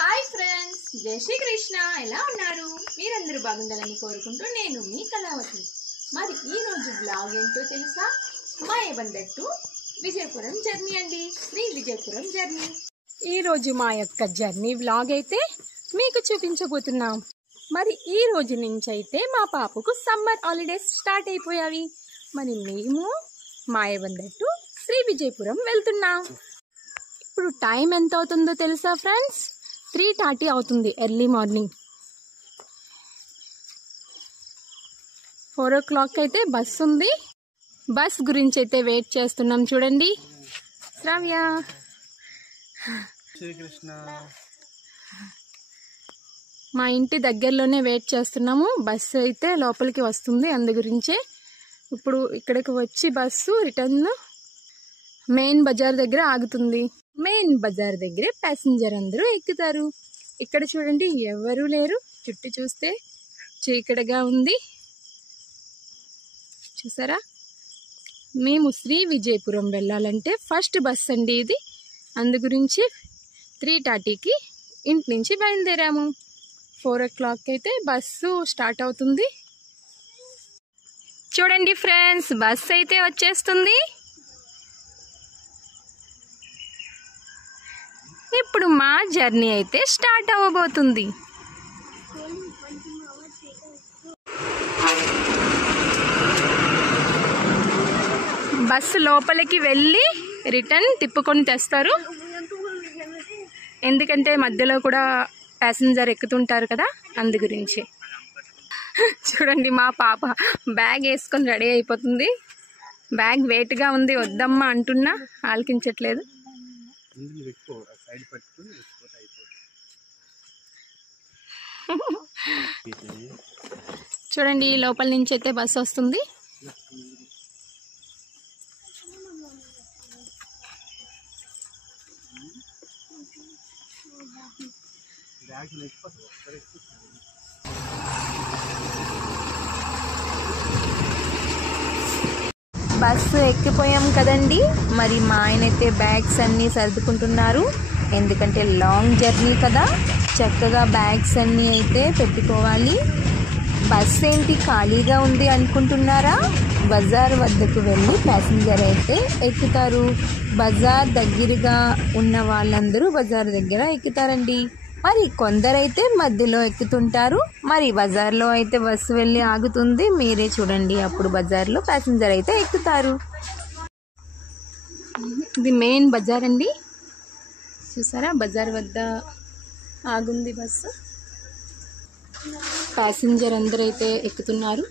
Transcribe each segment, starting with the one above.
Hi friends, జై శ్రీ కృష్ణ. ఎలా ఉన్నారు? మీరందరూ బాగుండాలని కోరుకుంటూ నేను మీ కళావతి. మరి ఈ రోజు బ్లాగ్ ఏంటో తెలుసా? మాయబందట్టు విజయపురం జర్నీ అండి. శ్రీ విజయపురం జర్నీ. ఈ రోజు మా యొక్క జర్నీ వ్లాగ్ అయితే మీకు చూపించబోతున్నాం. మరి ఈ రోజు నుంచి అయితే మా పాపకు సమ్మర్ హాలిడేస్ స్టార్ట్ అయిపోయాయి. మరి మేము మాయబందట్టు శ్రీ విజయపురం వెళ్తున్నాం. ఇప్పుడు టైం ఎంత అవుతుందో తెలుసా ఫ్రెండ్స్? 3:30 అవుతుంది. ఎర్లీ మార్నింగ్ 4 o'clock అయితే బస్ ఉంది. బస్ గురించి అయితే వెయిట్ చేస్తున్నాం. చూడండి శ్రావ్య, మా ఇంటి దగ్గరలోనే వెయిట్ చేస్తున్నాము. బస్సు అయితే లోపలికి వస్తుంది. అందు గురించే ఇప్పుడు ఇక్కడికి వచ్చి బస్సు రిటర్న్ మెయిన్ బజార్ దగ్గర ఆగుతుంది. మెయిన్ బజార్ దగ్గరే ప్యాసింజర్ అందరూ ఎక్కుతారు. ఇక్కడ చూడండి, ఎవరు లేరు. చుట్టూ చూస్తే చీకటిగా ఉంది. చూసారా? మేము శ్రీ విజయపురం వెళ్ళాలంటే ఫస్ట్ బస్ అండి ఇది. అందు గురించి 3:30కి ఇంటి నుంచి బయలుదేరాము. 4 o'clock అయితే బస్సు స్టార్ట్ అవుతుంది. చూడండి ఫ్రెండ్స్, బస్ అయితే వచ్చేస్తుంది. ఇప్పుడు మా జర్నీ అయితే స్టార్ట్ అవ్వబోతుంది. బస్సు లోపలికి వెళ్ళి రిటర్న్ తిప్పుకొని తెస్తారు. ఎందుకంటే మధ్యలో కూడా ప్యాసింజర్ ఎక్కుతుంటారు కదా, అందు గురించి. చూడండి, మా పాప బ్యాగ్ వేసుకొని రెడీ అయిపోతుంది. బ్యాగ్ వెయిట్గా ఉంది, వద్దమ్మా అంటున్నా ఆలకించట్లేదు. చూడండి, లోపల నుంచి అయితే బస్సు వస్తుంది. బస్సు ఎక్కిపోయాం కదండి. మరి మా ఆయన అయితే బ్యాగ్స్ అన్నీ సర్దుకుంటున్నారు. ఎందుకంటే లాంగ్ జర్నీ కదా, చక్కగా బ్యాగ్స్ అన్నీ అయితే పెట్టుకోవాలి. బస్ ఏంటి ఖాళీగా ఉంది అనుకుంటున్నారా? బజార్ వద్దకు వెళ్ళి ప్యాసింజర్ అయితే ఎక్కుతారు. బజార్ దగ్గరగా ఉన్న వాళ్ళందరూ బజార్ దగ్గర ఎక్కుతారండి. మరి కొందరైతే మధ్యలో ఎక్కుతుంటారు. మరి బజార్లో అయితే బస్సు వెళ్ళి ఆగుతుంది. మీరే చూడండి, అప్పుడు బజార్లో ప్యాసింజర్ అయితే ఎక్కుతారు. ఇది మెయిన్ బజార్ అండి. చూసారా? బజార్ వద్ద ఆగుంది బస్సు. ప్యాసింజర్ అందరైతే ఎక్కుతున్నారు.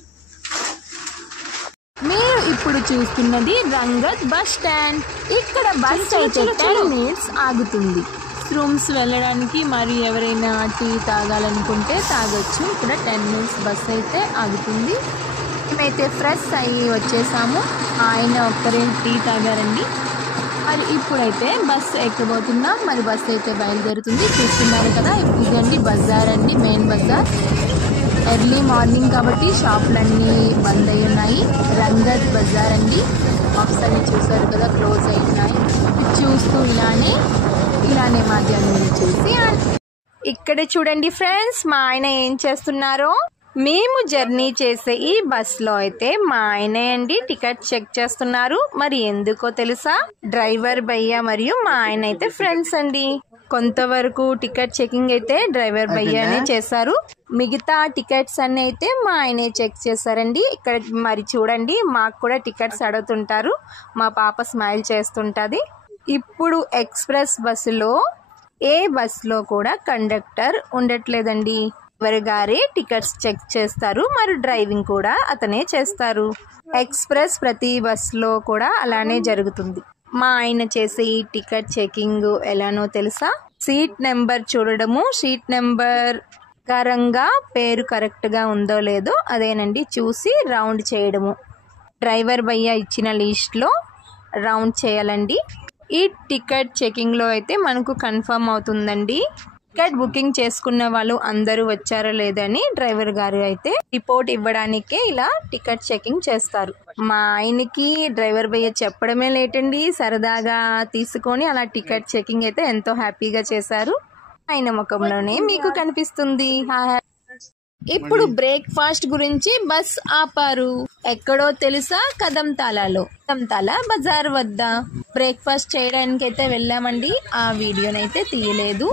మీరు ఇప్పుడు చూస్తున్నది రంగత్ బస్ స్టాండ్. ఇక్కడ బస్ అయితే 10 minutes ఆగుతుంది. రూమ్స్ వెళ్ళడానికి, మరి ఎవరైనా టీ తాగాలనుకుంటే తాగొచ్చు. ఇక్కడ 10 minutes బస్ అయితే ఆగుతుంది. మేమైతే ఫ్రెష్ అయ్యి వచ్చేసాము. ఆయన ఒక్కరే టీ తాగారండి. మరి ఇప్పుడైతే బస్సు ఎక్కబోతున్నాం. మరి బస్సు అయితే బయలుదేరుతుంది. చూస్తున్నారు కదా, ఇదండి బజార్ అండి, మెయిన్ బజార్. ఎర్లీ మార్నింగ్ కాబట్టి షాపులన్నీ బంద్ అయి ఉన్నాయి. రంగత్ బజార్ అండి. షాప్స్ అన్ని చూసారు కదా, క్లోజ్ అయి ఉన్నాయి. చూస్తూ ఇలానే మా జర్నీ చూసి ఇక్కడ చూడండి ఫ్రెండ్స్, మా ఆయన ఏం చేస్తున్నారో. మేము జర్నీ చేసే ఈ బస్లో అయితే మా ఆయనే అండి టికెట్ చెక్ చేస్తున్నారు. మరి ఎందుకో తెలుసా? డ్రైవర్ భయ్య మరియు మా ఆయన అయితే ఫ్రెండ్స్ అండి. కొంతవరకు టికెట్ చెకింగ్ అయితే డ్రైవర్ భయ్యనే చేశారు. మిగతా టికెట్స్ అన్ని అయితే మా ఆయనే చెక్ చేశారండి. ఇక్కడ మరి చూడండి, మాకు కూడా టికెట్స్ అడుగుతుంటారు. మా పాప స్మైల్ చేస్తుంటది. ఇప్పుడు ఎక్స్ప్రెస్ బస్సులో ఏ బస్సులో కూడా కండక్టర్ ఉండట్లేదండి. డ్రైవర్ గారే టికెట్స్ చెక్ చేస్తారు. మరి డ్రైవింగ్ కూడా అతనే చేస్తారు. ఎక్స్ప్రెస్ ప్రతి బస్సులో కూడా అలానే జరుగుతుంది. మా ఆయన చేసే ఈ టికెట్ చెకింగ్ ఎలానో తెలుసా? సీట్ నెంబర్ చూడడము, సీట్ నెంబర్ ప్రకారంగా పేరు కరెక్ట్గా ఉందో లేదో అదేనండి చూసి రౌండ్ చేయడము. డ్రైవర్ భయ్య ఇచ్చిన లిస్ట్లో రౌండ్ చేయాలండి. ఈ టికెట్ చెకింగ్లో అయితే మనకు కన్ఫర్మ్ అవుతుందండి. టికెట్ బుకింగ్ చేసుకున్న వాళ్ళు అందరూ వచ్చారో లేదని డ్రైవర్ గారు అయితే రిపోర్ట్ ఇవ్వడానికే ఇలా టికెట్ చెకింగ్ చేస్తారు. మా ఆయనకి డ్రైవర్ భయ్య చెప్పడమే లేట్ అండి. సరదాగా తీసుకొని అలా టికెట్ చెకింగ్ అయితే ఎంతో హ్యాపీగా చేశారు. ఆయన ముఖంలోనే మీకు కనిపిస్తుంది. ఇప్పుడు బ్రేక్ఫాస్ట్ గురించి బస్ ఆపారు. ఎక్కడో తెలుసా? కదంతాలలో, కదంతాల బజార్ వద్ద బ్రేక్ఫాస్ట్ చేయడానికి అయితే వెళ్ళామండి. ఆ వీడియోనైతే తీయలేదు.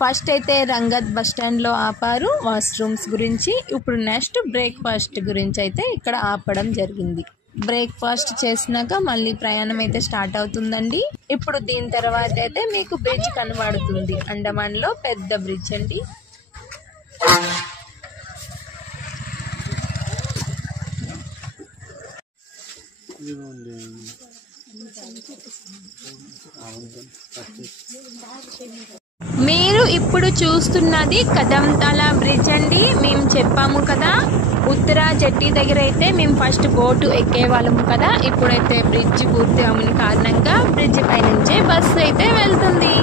ఫస్ట్ అయితే రంగత్ బస్ స్టాండ్ లో ఆపారు వాష్రూమ్స్ గురించి. ఇప్పుడు నెక్స్ట్ బ్రేక్ఫాస్ట్ గురించి అయితే ఇక్కడ ఆపడం జరిగింది. బ్రేక్ఫాస్ట్ చేసినాక మళ్ళీ ప్రయాణం అయితే స్టార్ట్ అవుతుందండి. ఇప్పుడు దీని తర్వాత అయితే మీకు బ్రిడ్జ్ కనబడుతుంది. అండమాన్ లో పెద్ద బ్రిడ్జ్ అండి. మీరు ఇప్పుడు చూస్తున్నది కదంతాల బ్రిడ్జ్ అండి. మేము చెప్పాము కదా, ఉత్తర జట్టి దగ్గర అయితే మేము ఫస్ట్ బోటు ఎక్కే వాళ్ళము కదా. ఇప్పుడైతే బ్రిడ్జ్ పూర్తి అమలు కారణంగా బ్రిడ్జ్ పై నుంచే బస్సు అయితే వెళ్తుంది.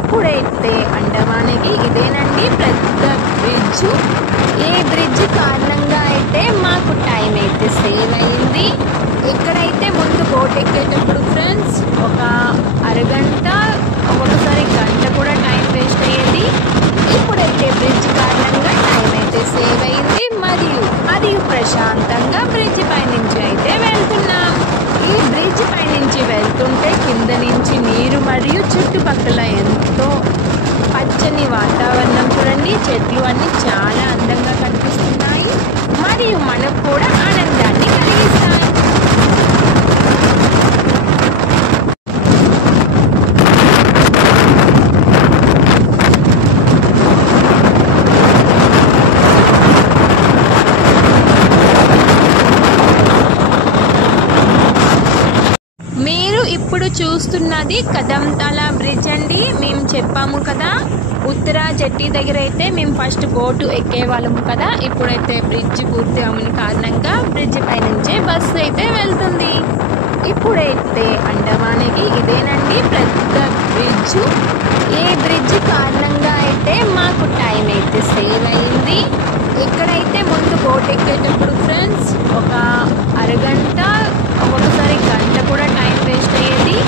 ఇప్పుడైతే అండమానికి ఇదేనండి పెద్ద బ్రిడ్జ్. ఈ బ్రిడ్జ్ కారణంగా అయితే మాకు టైం అయితే సేవ్ అయింది. ఎక్కడైతే ముందు బోట్ ఎక్కేటప్పుడు ఫ్రెండ్స్ ఒక అరగంట, ఒక్కొక్కసారి గంట కూడా టైం వేస్ట్ అయ్యేది. ఇప్పుడైతే బ్రిడ్జ్ కారణంగా టైం అయితే సేవ్ అయింది. మరియు ప్రశాంతంగా బ్రిడ్జ్ పై నుంచి అయితే వెళ్తున్నాం. ఈ బ్రిడ్జ్ పై నుంచి వెళ్తుంటే కింద నుంచి నీరు మరియు చుట్టుపక్కల ఎంతో పచ్చని వాతావరణం చూడండి. చెట్లు అన్ని చాలా అందంగా కనిపిస్తున్నాయి మరియు మనకు కూడా ఆనందాన్ని కలిగిస్తాయి. ఇప్పుడు చూస్తున్నది కదంతాల బ్రిడ్జ్ అండి. మేము చెప్పాము కదా, ఉత్తర జట్టి దగ్గర అయితే మేము ఫస్ట్ బోటు ఎక్కే వాళ్ళము కదా. ఇప్పుడైతే బ్రిడ్జ్ పూర్తి అమలు కారణంగా బ్రిడ్జ్ పై నుంచే బస్సు అయితే వెళ్తుంది. ఇప్పుడైతే అండమానికి ఇదేనండి పెద్ద బ్రిడ్జ్. ఈ బ్రిడ్జ్ కారణంగా అయితే మాకు టైం అయితే సేవ్ అయింది. ఎక్కడైతే ముందు బోట్ ఎక్కేటప్పుడు ఫ్రెండ్స్ ఒక అరగంట, ఒక్కొక్కసారి గంట కూడా టైం వేస్ట్ అయ్యేది.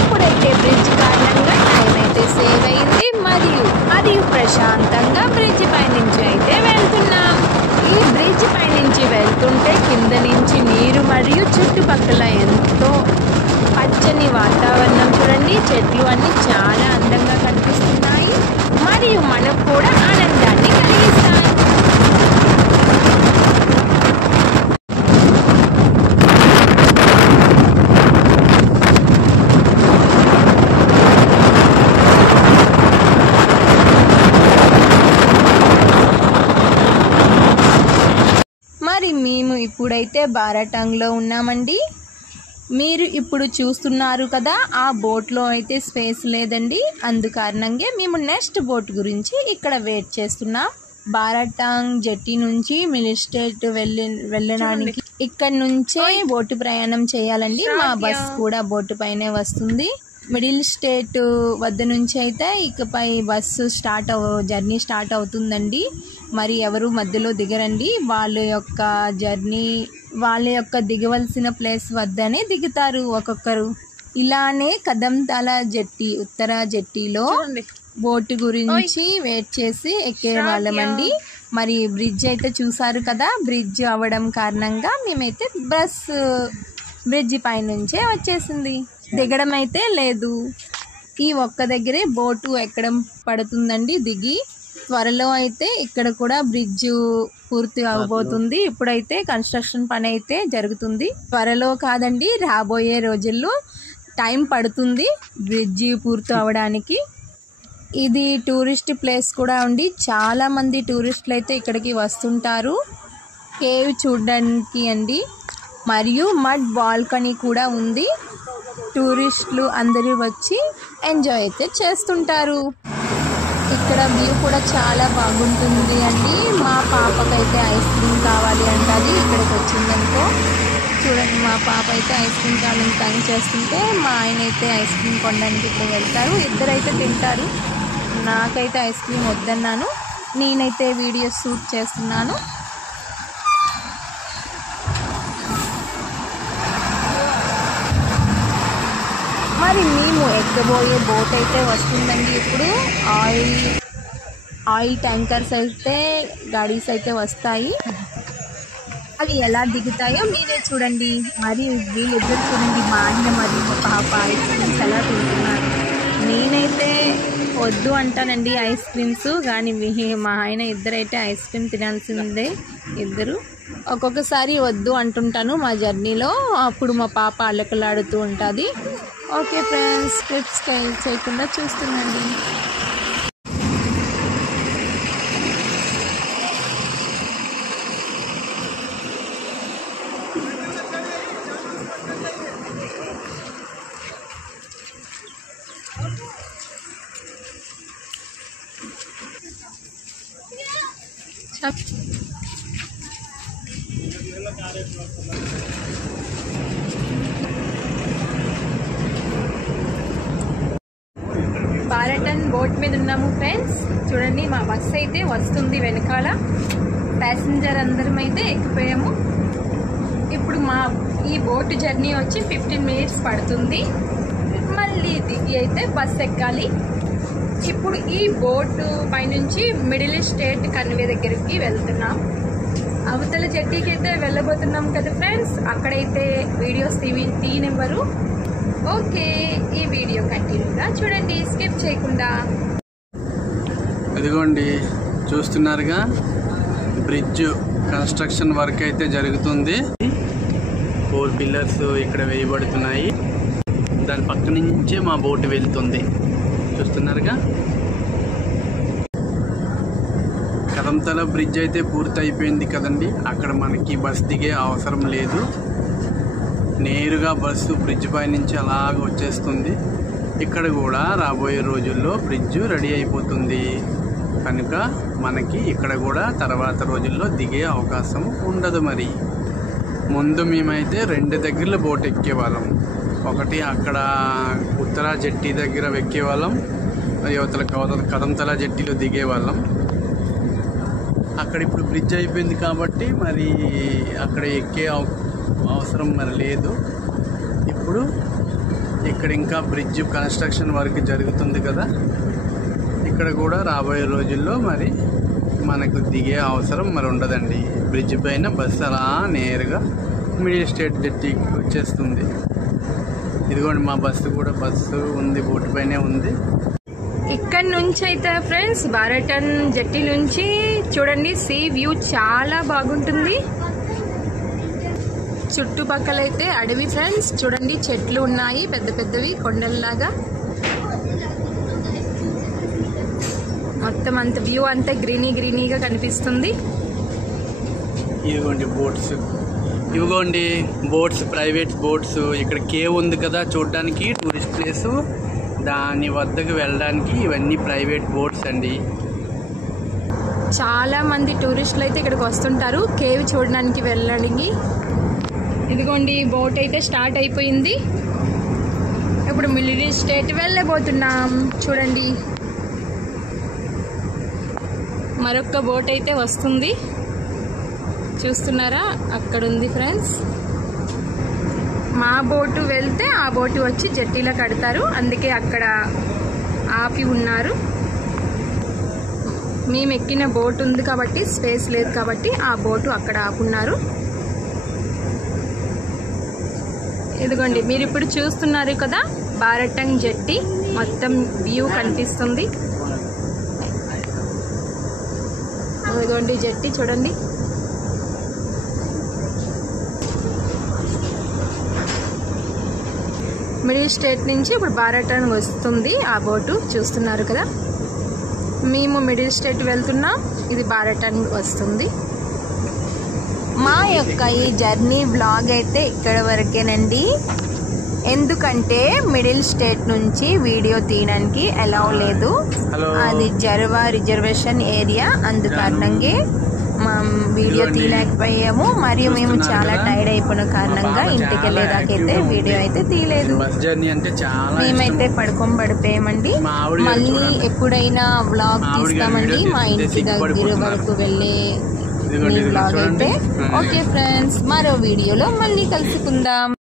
ఇప్పుడైతే బ్రిడ్జ్ కారణంగా టైం అయితే సేవ్ అయింది. మరియు ప్రశాంతంగా బ్రిడ్జ్ పై నుంచి అయితే వెళ్తున్నాం. ఈ బ్రిడ్జ్ పై నుంచి వెళ్తుంటే కింద నుంచి నీరు మరియు చుట్టుపక్కల ఎంతో పచ్చని వాతావరణం చూడండి. చెట్లు అన్ని చాలా అందంగా కనిపిస్తున్నాయి మరియు మనకు కూడా ఆనందాన్ని కలిగిస్తాయి. మేము ఇప్పుడైతే బారాటాంగ్లో ఉన్నామండి. మీరు ఇప్పుడు చూస్తున్నారు కదా, ఆ బోట్లో అయితే స్పేస్ లేదండి. అందుకారణంగా మేము నెక్స్ట్ బోట్ గురించి ఇక్కడ వెయిట్ చేస్తున్నాం. బారాటాంగ్ జట్టి నుంచి మిడిల్ స్టేట్ వెళ్ళడానికి ఇక్కడ నుంచే బోటు ప్రయాణం చేయాలండి. మా బస్ కూడా బోటు పైనే వస్తుంది. మిడిల్ స్టేట్ వద్ద నుంచి అయితే ఇకపై బస్సు జర్నీ స్టార్ట్ అవుతుందండి. మరి ఎవరు మధ్యలో దిగరండి. వాళ్ళ యొక్క దిగవలసిన ప్లేస్ వద్దనే దిగుతారు ఒక్కొక్కరు. ఇలానే కదంతాల జట్టి, ఉత్తర జట్టిలో బోటు గురించి వెయిట్ చేసి ఎక్కే వాళ్ళమండి. మరి బ్రిడ్జ్ అయితే చూసారు కదా, బ్రిడ్జ్ అవ్వడం కారణంగా మేమైతే బ్రిడ్జ్ పై నుంచే వచ్చేసింది. దిగడం అయితే లేదు. ఈ ఒక్క దగ్గరే బోటు ఎక్కడం పడుతుందండి దిగి. త్వరలో అయితే ఇక్కడ కూడా బ్రిడ్జ్ పూర్తి అవబోతుంది. ఇప్పుడైతే కన్స్ట్రక్షన్ పని అయితే జరుగుతుంది. త్వరలో కాదండి, రాబోయే రోజుల్లో టైం పడుతుంది బ్రిడ్జ్ పూర్తి అవడానికి. ఇది టూరిస్ట్ ప్లేస్ కూడా ఉండి చాలా మంది టూరిస్టులు అయితే ఇక్కడికి వస్తుంటారు కేవ్ చూడడానికి అండి. మరియు మడ్ బాల్కనీ కూడా ఉంది. టూరిస్టులు అందరూ వచ్చి ఎంజాయ్ అయితే చేస్తుంటారు. ఇక్కడ వ్యూ కూడా చాలా బాగుంటుంది అండి. మా పాపకైతే ఐస్ క్రీమ్ కావాలి అంటది. ఇక్కడికి వచ్చిందనుకో చూడండి, మా పాప అయితే ఐస్ క్రీమ్ కావాలని తను చేస్తుంటే మా ఆయన అయితే ఐస్ క్రీమ్ కొనడానికి ఇప్పుడు వెళ్తారు. ఇద్దరైతే తింటారు. నాకైతే ఐస్ క్రీమ్ వద్దన్నాను. నేనైతే వీడియో షూట్ చేస్తున్నాను. మరి మేము ఎక్కబోయే బోట్ అయితే వస్తుందండి. ఇప్పుడు ఆయిల్ ట్యాంకర్స్ అయితే గాడీస్ అయితే వస్తాయి. అవి ఎలా దిగుతాయో మీరే చూడండి. మరి వీళ్ళిద్దరు చూడండి, మా ఆయన మరియు మా పాప ఐస్ క్రీమ్స్ ఎలా తింటున్నారు. నేనైతే వద్దు అంటానండి ఐస్ క్రీమ్స్, కానీ మా ఆయన ఇద్దరైతే ఐస్ క్రీమ్ తినాల్సిందే. ఇద్దరు ఒక్కొక్కసారి వద్దు అంటుంటాను మా జర్నీలో, అప్పుడు మా పాప అల్లకలాడుతూ ఉంటుంది. ఓకే ఫ్రెండ్స్, స్క్రిప్ట్స్ చేయకుండా చూస్తుందండి. బారటన్ బోట్ మీద ఉన్నాము ఫ్రెండ్స్. చూడండి, మా బస్ అయితే వస్తుంది వెనకాల. ప్యాసింజర్ అందరం అయితే ఎక్కిపోయాము. ఇప్పుడు ఈ బోట్ జర్నీ వచ్చి 15 మినిట్స్ పడుతుంది. మళ్ళీ దిగి అయితే బస్ ఎక్కాలి. ఇప్పుడు ఈ బోటు పైనుంచి మిడిల్ స్టేట్ కన్వే దగ్గరికి వెళ్తున్నాం. అవతల జట్టీకి అయితే వెళ్ళబోతున్నాం కదా ఫ్రెండ్స్. అక్కడైతే వీడియోస్ తీయనివ్వరు. ఓకే, ఈ వీడియో కంటిన్యూగా చూడండి, స్కిప్ చేయకుండా. ఇదిగోండి, చూస్తున్నారుగా, బ్రిడ్జ్ కన్స్ట్రక్షన్ వర్క్ అయితే జరుగుతుంది. 4 పిల్లర్స్ ఇక్కడ వేయబడుతున్నాయి. దాని పక్క నుంచే మా బోటు వెళ్తుంది. చూస్తున్నారుగా, కదంతల బ్రిడ్జ్ అయితే పూర్తి అయిపోయింది కదండి. అక్కడ మనకి బస్ దిగే అవసరం లేదు. నేరుగా బస్సు బ్రిడ్జ్ పై నుంచి అలాగ వచ్చేస్తుంది. ఇక్కడ కూడా రాబోయే రోజుల్లో బ్రిడ్జ్ రెడీ అయిపోతుంది కనుక మనకి ఇక్కడ కూడా తర్వాత రోజుల్లో దిగే అవకాశం ఉండదు. మరి ముందు మేమైతే 2 దగ్గరలో బోట్ ఎక్కేవాళ్ళం. ఒకటి అక్కడ ఉత్తరా జట్టి దగ్గర ఎక్కేవాళ్ళం, మరి అవతల కదంతల జట్టిలో దిగేవాళ్ళం. అక్కడ ఇప్పుడు బ్రిడ్జ్ అయిపోయింది కాబట్టి మరి అక్కడ ఎక్కే అవసరం మరి లేదు. ఇప్పుడు ఇక్కడ ఇంకా బ్రిడ్జ్ కన్స్ట్రక్షన్ వర్క్ జరుగుతుంది కదా, ఇక్కడ కూడా రాబోయే రోజుల్లో మరి మనకు దిగే అవసరం మరి ఉండదండి. బ్రిడ్జ్ పైన బస్సు అలా నేరుగా మిడిల్ స్టేట్ జట్టీకి వచ్చేస్తుంది. ఇదిగోండి, మా బస్సు ఉంది, బోట్ పైనే ఉంది. ఇక్కడ నుంచి అయితే ఫ్రెండ్స్ బారటన్ జట్టి నుంచి చూడండి, సీ వ్యూ చాలా బాగుంటుంది. చుట్టుపక్కల అయితే అడవి ఫ్రెండ్స్. చూడండి, చెట్లు ఉన్నాయి, పెద్ద పెద్దవి కొండల్లాగా. మొత్తం అంత వ్యూ అంతా గ్రీనీగా కనిపిస్తుంది. ఇదిగోండి బోట్స్, ప్రైవేట్ బోట్స్. ఇక్కడ కేవ్ ఉంది కదా చూడడానికి, టూరిస్ట్ ప్లేసు. దాని వద్దకు వెళ్ళడానికి ఇవన్నీ ప్రైవేట్ బోట్స్ అండి. చాలా మంది టూరిస్టులు అయితే ఇక్కడికి వస్తుంటారు కేవ్ చూడడానికి వెళ్ళడానికి. ఇదిగోండి, బోట్ అయితే స్టార్ట్ అయిపోయింది. ఇప్పుడు మిలిటరీ స్టేట్ వెళ్ళబోతున్నాం. చూడండి, మరొక బోట్ అయితే వస్తుంది. చూస్తున్నారా, అక్కడ ఉంది ఫ్రెండ్స్. మా బోటు వెళ్తే ఆ బోటు వచ్చి జట్టీలో కడతారు, అందుకే అక్కడ ఆపి ఉన్నారు. మేము ఎక్కిన బోట్ ఉంది కాబట్టి స్పేస్ లేదు కాబట్టి ఆ బోటు అక్కడ ఆపున్నారు. ఇదిగోండి, మీరు ఇప్పుడు చూస్తున్నారు కదా బారటంగ్ జట్టి, మొత్తం వ్యూ కనిపిస్తుంది. ఇదిగోండి జట్టి చూడండి. మిడిల్ స్టేట్ నుంచి ఇప్పుడు బారటన్ వస్తుంది ఆ బోటు, చూస్తున్నారు కదా. మేము మిడిల్ స్టేట్ వెళ్తున్నాం, ఇది బారటన్ వస్తుంది. మా యొక్క ఈ జర్నీ వ్లాగ్ అయితే ఇక్కడ వరకేనండి. ఎందుకంటే మిడిల్ స్టేట్ నుంచి వీడియో తీయడానికి అలౌ లేదు, అది రిజర్వేషన్ ఏరియా. అందుకారణంగా వీడియో తీయలేకపోయాము. మరియు మేము చాలా టైర్డ్ అయిపోయిన కారణంగా ఇంటికి వెళ్ళేదాకైతే వీడియో అయితే తీయలేదు. మేమైతే పడిపోయామండి. మళ్ళీ ఎప్పుడైనా వ్లాగ్ తీస్తామండి మా ఇంటి దగ్గర వరకు వెళ్ళే వ్లాగ్ అయితే. ఓకే ఫ్రెండ్స్, మరో వీడియోలో మళ్ళీ కలుసుకుందాం.